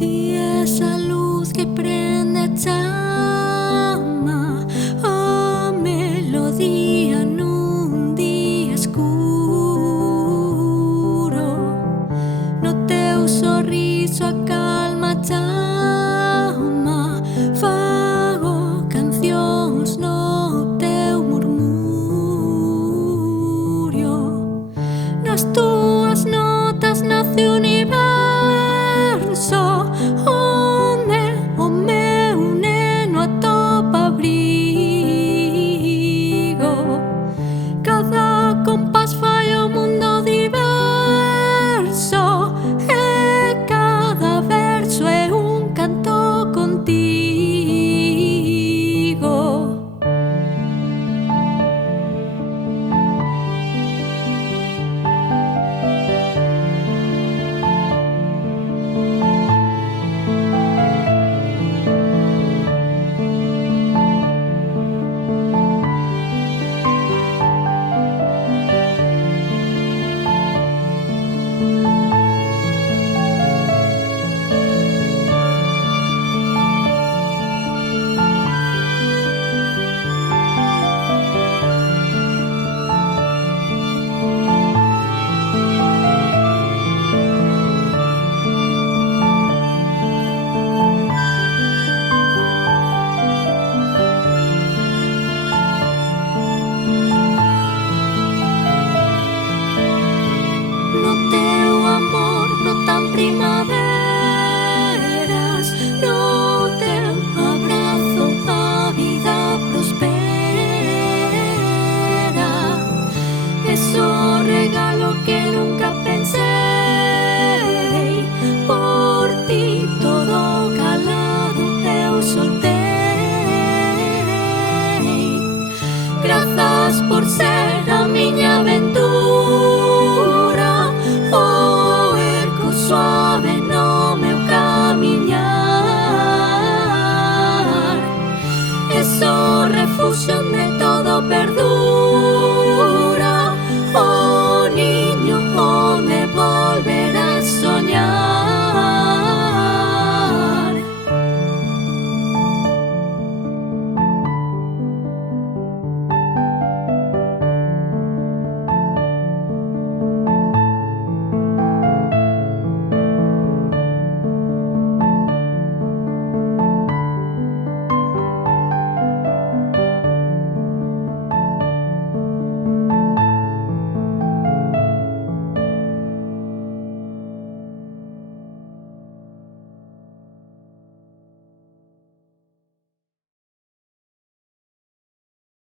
Ti esa luz que prende a chama, a melodía nun día escuro. No teu sorriso a calma a chama, fago cancións no teu murmurio. Nas túas notas nace o universo, onde o meu neno atopa abrigo. Cada compás fai o mundo diverso, e cada verso é un canto contigo. No teu amor brotan primaveras, no teu abrazo a vida prospera. Es o regalo que nunca pensei, por ti todo calado eu soltei. Grazas por ser a miña aventura, o erco suave no meu camiñar. Es o refuxio onde todo perdura.